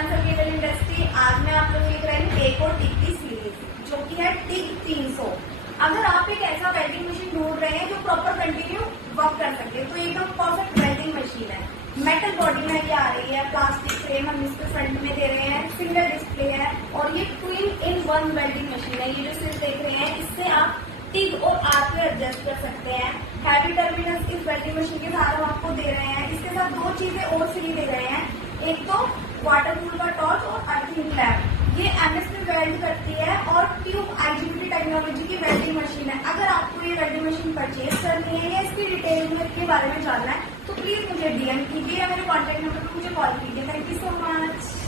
Answer cable industry. आज मैं आप लोगों को लेकर आई हूँ एक और टिग की सीरीज जो कि है टिग 300। अगर आप एक ऐसा वेल्डिंग मशीन ढूंढ रहे हैं जो प्रॉपर कंटिन्यू वर्क कर सके तो एकदम परफेक्ट वेल्डिंग मशीन है। मेटल बॉडी में ये आ रही है, प्लास्टिक फ्रेम हम इसके फ्रंट में दे रहे हैं, सिंगल डिस्प्ले है और ये 2-in-1 वेल्डिंग मशीन है। ये जो सिर्फ देख रहे हैं इससे आप टिग और आर्क पे एडजस्ट कर सकते हैं। हैवी टर्मिनल्स इस वेल्डिंग मशीन के साथ हम आपको दे रहे हैं। इसके साथ दो चीजें और फ्री दे रहे हैं, एक तो वाटर कूल का टॉर्च और अर्थिंग लैम्प। ये एमएस में वेल्ड करती है और ट्यूब आईजीबीटी टेक्नोलॉजी की वेल्डिंग मशीन है। अगर आपको ये वेल्डिंग मशीन परचेज करनी है या इसकी डिटेल में के बारे में जानना है तो प्लीज मुझे डीएम कीजिए या मेरे कॉन्टेक्ट नंबर पर मुझे कॉल कीजिए। Thank you so much.